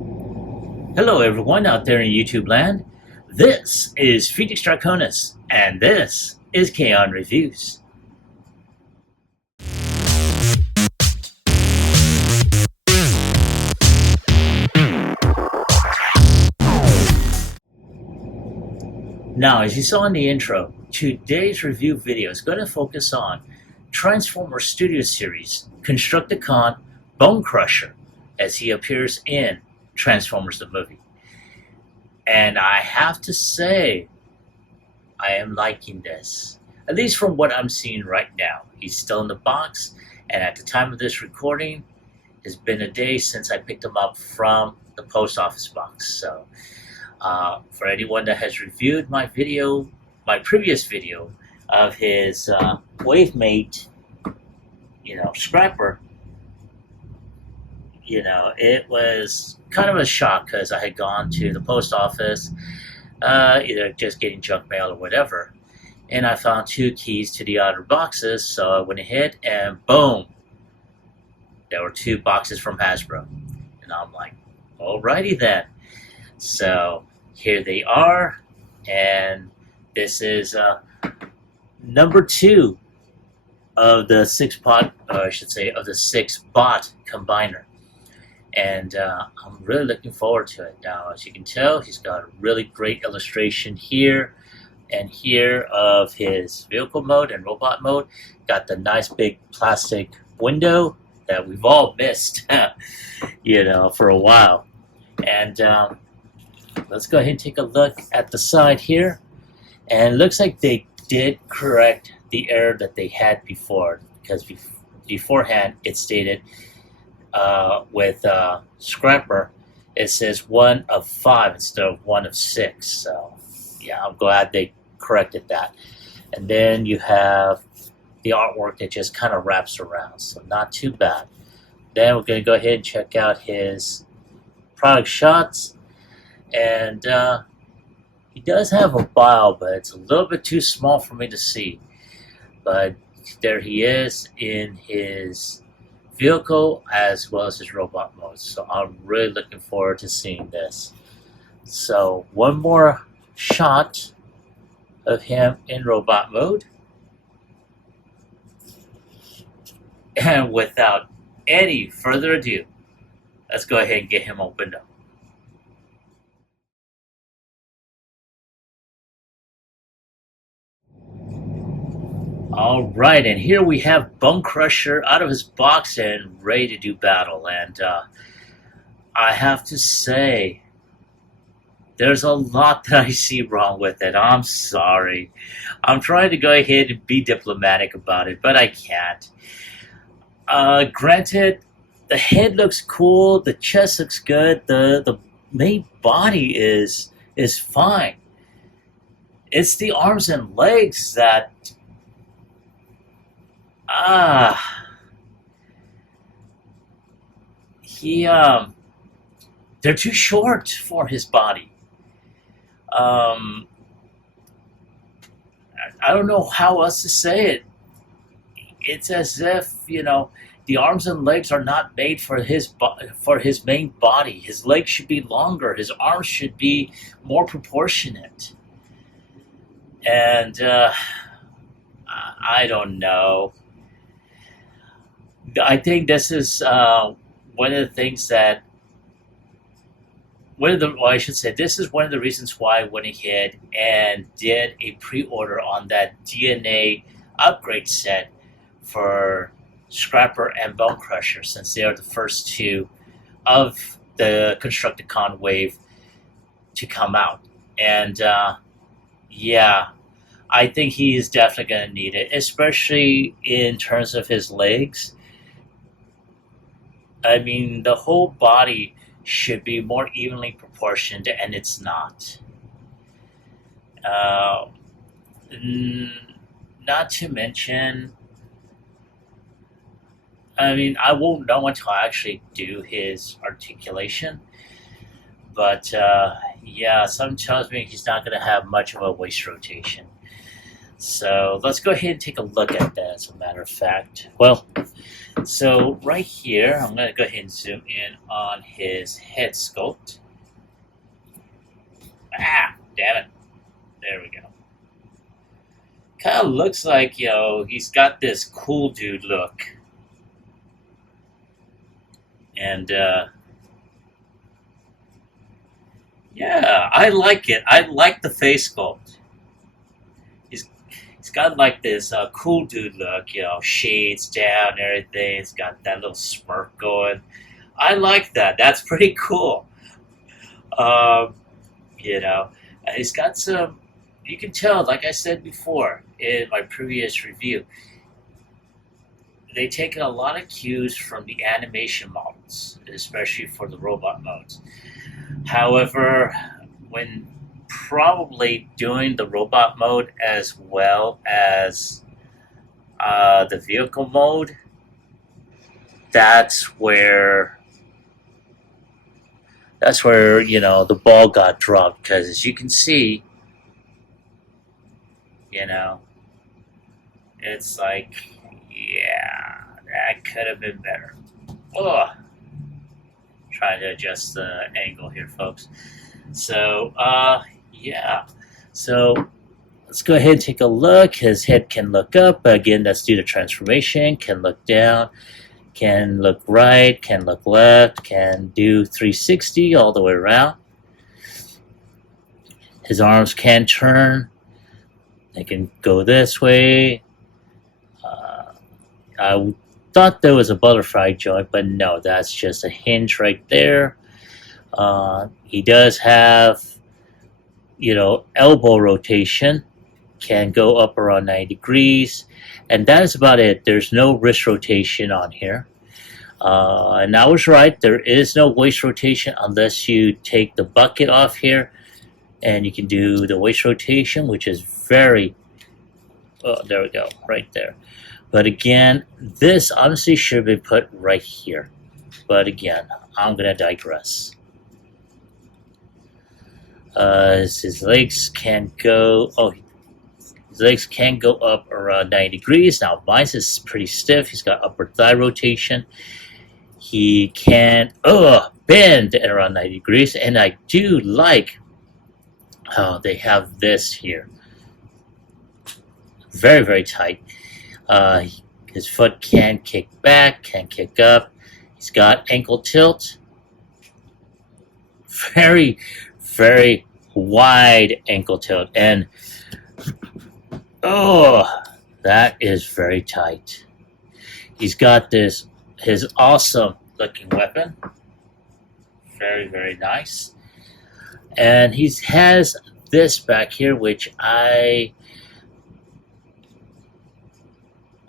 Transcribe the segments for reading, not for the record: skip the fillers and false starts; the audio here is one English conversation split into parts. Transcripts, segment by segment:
Hello everyone out there in YouTube land. This is Phoenix Draconis, and this is Kaon Reviews. Now, as you saw in the intro, today's review video is going to focus on Transformers Studio Series Constructicon Bonecrusher, as he appears in Transformers the movie. And I have to say, I am liking this, at least from what I'm seeing right now. He's still in the box, and at the time of this recording, it's been a day since I picked him up from the post office box. So for anyone that has reviewed my previous video of his Wavemate, scrapper, it was kind of a shock because I had gone to the post office, either just getting junk mail or whatever, and I found 2 keys to the outer boxes, so I went ahead and boom, there were 2 boxes from Hasbro. And I'm like, alrighty then. So here they are, and this is number 2 of the 6-bot, of the 6-bot combiner. And I'm really looking forward to it. Now, as you can tell, he's got a really great illustration here and here of his vehicle mode and robot mode. Got the nice big plastic window that we've all missed, for a while. And let's go ahead and take a look at the side here. And it looks like they did correct the error that they had before, because beforehand it stated with Scrapper, it says 1 of 5 instead of 1 of 6. So yeah, I'm glad they corrected that. And then you have the artwork that just kind of wraps around, so not too bad. Then we're going to go ahead and check out his product shots. And he does have a bile, but it's a little bit too small for me to see. But there he is in his vehicle as well as his robot mode. So I'm really looking forward to seeing this. So one more shot of him in robot mode. And without any further ado, let's go ahead and get him opened up. Alright, and here we have Bonecrusher out of his box and ready to do battle. And I have to say, there's a lot that I see wrong with it. I'm sorry. I'm trying to go ahead and be diplomatic about it, but I can't. Granted, the head looks cool, the chest looks good, the main body is fine. It's the arms and legs that they're too short for his body. I don't know how else to say it. It's as if, the arms and legs are not made for his main body. His legs should be longer. His arms should be more proportionate. And I don't know. I think this is one of the things that, this is one of the reasons why I went ahead and did a pre-order on that DNA upgrade set for Scrapper and Bonecrusher, since they are the first 2 of the Constructicon wave to come out. And yeah, I think he is definitely going to need it, especially in terms of his legs. I mean, the whole body should be more evenly proportioned, and it's not. Not to mention, I mean, I won't know until I actually do his articulation. But yeah, something tells me he's not going to have much of a waist rotation. So let's go ahead and take a look at that, as a matter of fact. Well, so right here, I'm going to go ahead and zoom in on his head sculpt. Ah, damn it. There we go. Kind of looks like, he's got this cool dude look. And, yeah, I like it. I like the face sculpt. He's got like this cool dude look, shades down and everything. He's got that little smirk going. I like that. That's pretty cool. Um, he's got some, you can tell, like I said before in my previous review, they taken a lot of cues from the animation models, especially for the robot modes. However, when probably doing the robot mode as well as the vehicle mode, that's where the ball got dropped, because as you can see, it's like, yeah, that could have been better. Oh, trying to adjust the angle here, folks. So yeah, so let's go ahead and take a look. His head can look up again. That's due to transformation. Can look down, can look right, can look left, can do 360 all the way around. His arms can turn. They can go this way. I thought there was a butterfly joint, but no, that's just a hinge right there. He does have, elbow rotation, can go up around 90 degrees, and that is about it. There's no wrist rotation on here. And I was right, there is no waist rotation unless you take the bucket off here, and you can do the waist rotation, which is very, oh, there we go, right there. But again, this honestly should be put right here. But again, I'm going to digress. His legs can go, his legs can go up around 90 degrees. Now, mine is pretty stiff. He's got upper thigh rotation. He can bend at around 90 degrees. And I do like how they have this here. Very, very tight. His foot can kick back, can kick up. He's got ankle tilt. Very, very wide ankle tilt. And, that is very tight. He's got his awesome looking weapon. Very, very nice. And he has this back here, which I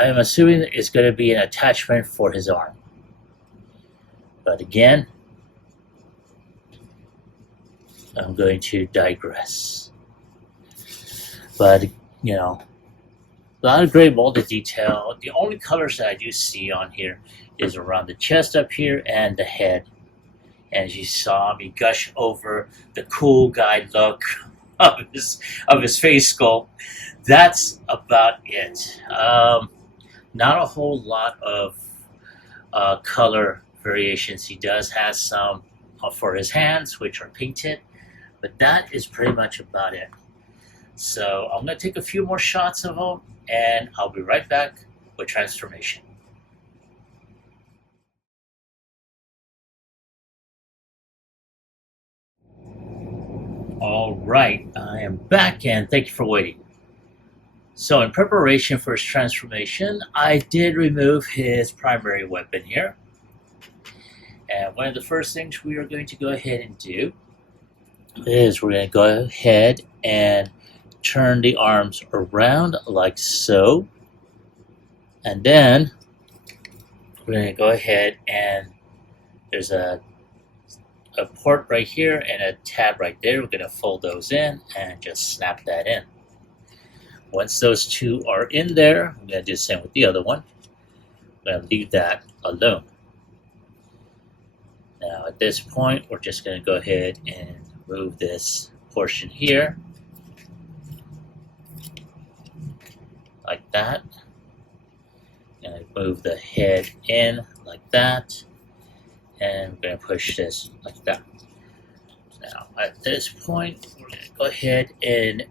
am assuming is going to be an attachment for his arm. But again, I'm going to digress. But, a lot of great molded detail. The only colors that I do see on here is around the chest up here and the head. And as you saw me gush over the cool guy look of his face sculpt, that's about it. Not a whole lot of color variations. He does have some for his hands, which are painted, but that is pretty much about it. So I'm going to take a few more shots of him, and I'll be right back with transformation. All right, I am back, and thank you for waiting. So in preparation for his transformation, I did remove his primary weapon here. And one of the first things we are going to go ahead and do is we're going to go ahead and turn the arms around like so. And then we're going to go ahead and there's a port right here and a tab right there. We're going to fold those in and just snap that in. Once those two are in there, I'm going to do the same with the other one. I'm going to leave that alone. Now at this point, we're just going to go ahead and move this portion here. like that. And move the head in like that. And we're going to push this like that. Now, at this point, we're going to go ahead and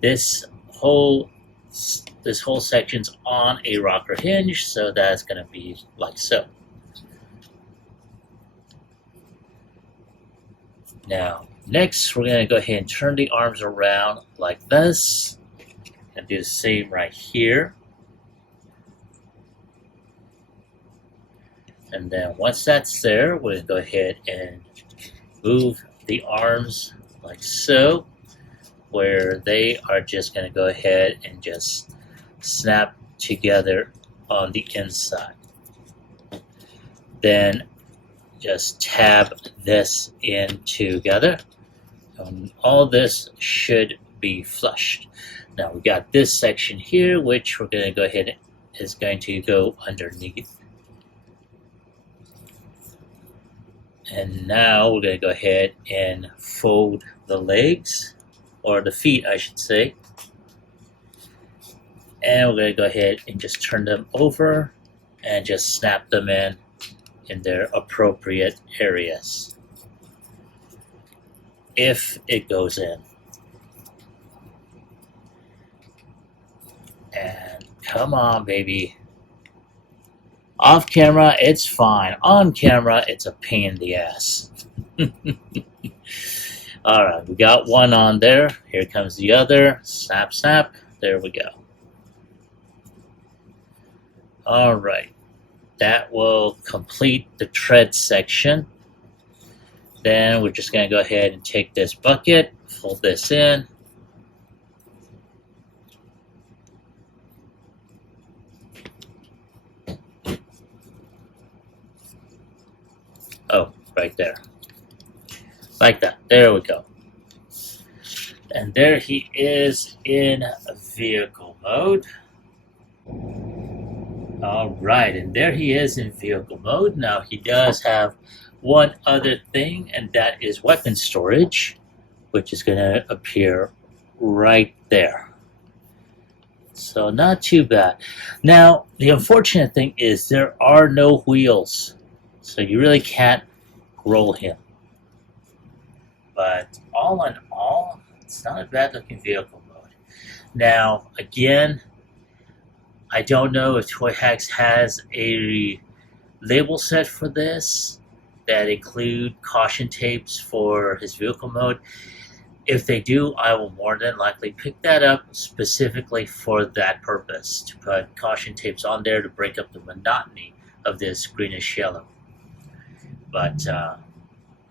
this whole section's on a rocker hinge, so that's going to be like so. Now, next, we're going to go ahead and turn the arms around like this, and do the same right here. And then once that's there, we're going to go ahead and move the arms like so, where they are just going to go ahead and just snap together on the inside. Then just tab this in together. And all this should be flushed. Now we got this section here, which we're going to go ahead and is going to go underneath. And now we're going to go ahead and fold the legs, or the feet I should say. And we're going to go ahead and just turn them over and just snap them in their appropriate areas, if it goes in. And come on, baby. Off camera, it's fine. On camera, it's a pain in the ass. Alright, we got one on there. Here comes the other. Snap, snap. There we go. Alright. That will complete the tread section. Then we're just going to go ahead and take this bucket, fold this in. Oh, right there. Like that. There we go. And there he is in vehicle mode. Alright, and there he is in vehicle mode. Now he does have one other thing, and that is weapon storage, which is going to appear right there. So not too bad. Now, the unfortunate thing is there are no wheels. So you really can't roll him. But all in all, it's not a bad looking vehicle mode. Now, again, I don't know if Toy Hacks has a label set for this that include caution tapes for his vehicle mode. If they do, I will more than likely pick that up specifically for that purpose, to put caution tapes on there to break up the monotony of this greenish yellow. But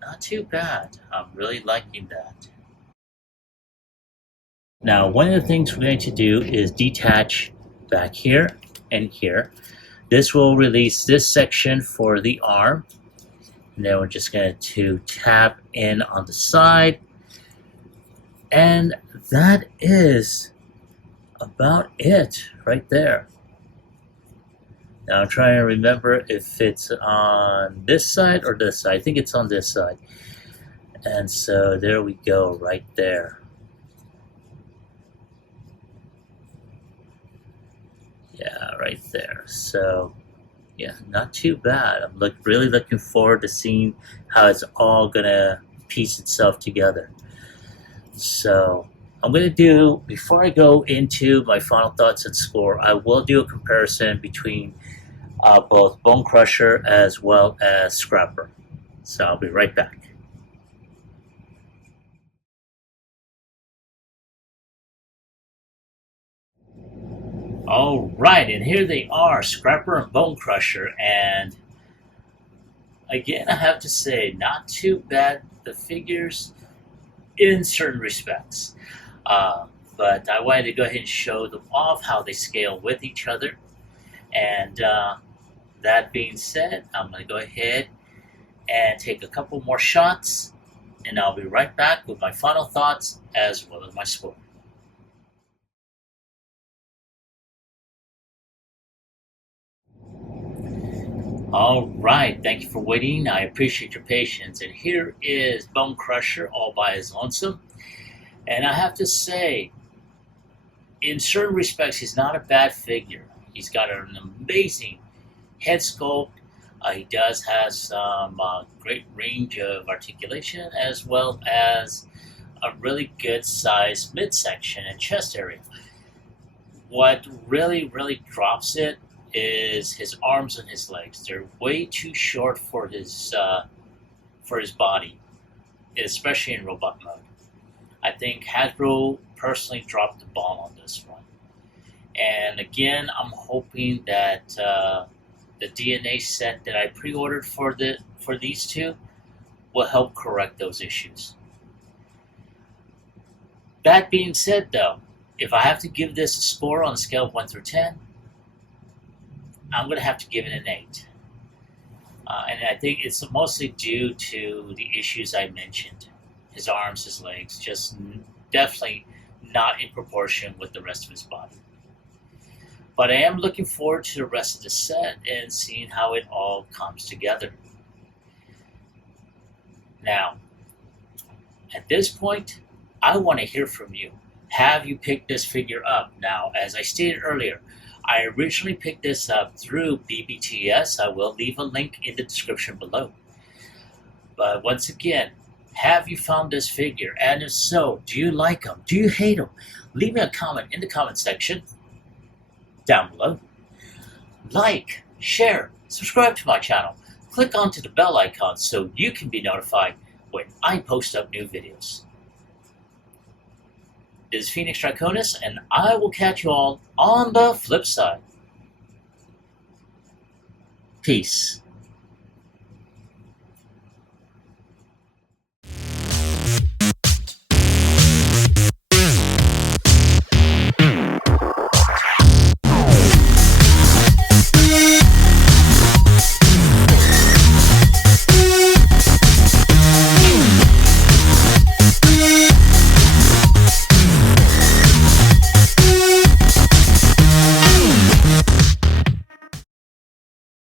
not too bad. I'm really liking that. Now, one of the things we're going to do is detach back here and here. This will release this section for the arm. And then we're just going to tap in on the side. And that is about it right there. Now I'm trying to remember if it's on this side or this side. I think it's on this side. And so there we go, right there. Yeah, right there. So, yeah, not too bad. I'm really looking forward to seeing how it's all going to piece itself together. So, I'm going to do, before I go into my final thoughts and score, I will do a comparison between both Bonecrusher as well as Scrapper. So I'll be right back. Alright, and here they are, Scrapper and Bonecrusher, and again I have to say, not too bad, the figures in certain respects. But I wanted to go ahead and show them off how they scale with each other. And that being said, I'm going to go ahead and take a couple more shots, and I'll be right back with my final thoughts as well as my score. Alright, thank you for waiting. I appreciate your patience. And here is Bonecrusher all by his lonesome. And I have to say, in certain respects, he's not a bad figure. He's got an amazing head sculpt. He does have some great range of articulation, as well as a really good sized midsection and chest area. What really drops it is his arms and his legs. They're way too short for his body, especially in robot mode. I think Hasbro personally dropped the ball on this one. And again, I'm hoping that the DNA set that I pre-ordered for these two will help correct those issues. That being said, though, if I have to give this a score on a scale of 1 through 10, I'm going to have to give it an 8. And I think it's mostly due to the issues I mentioned. His arms, his legs, just definitely not in proportion with the rest of his body. But I am looking forward to the rest of the set and seeing how it all comes together. Now, at this point, I want to hear from you. Have you picked this figure up? Now, as I stated earlier, I originally picked this up through BBTS. I will leave a link in the description below. But once again, have you found this figure? And if so, do you like him? Do you hate him? Leave me a comment in the comment section down below. Like, share, subscribe to my channel. Click onto the bell icon so you can be notified when I post up new videos. This is Phoenix Draconis, and I will catch you all on the flip side. Peace.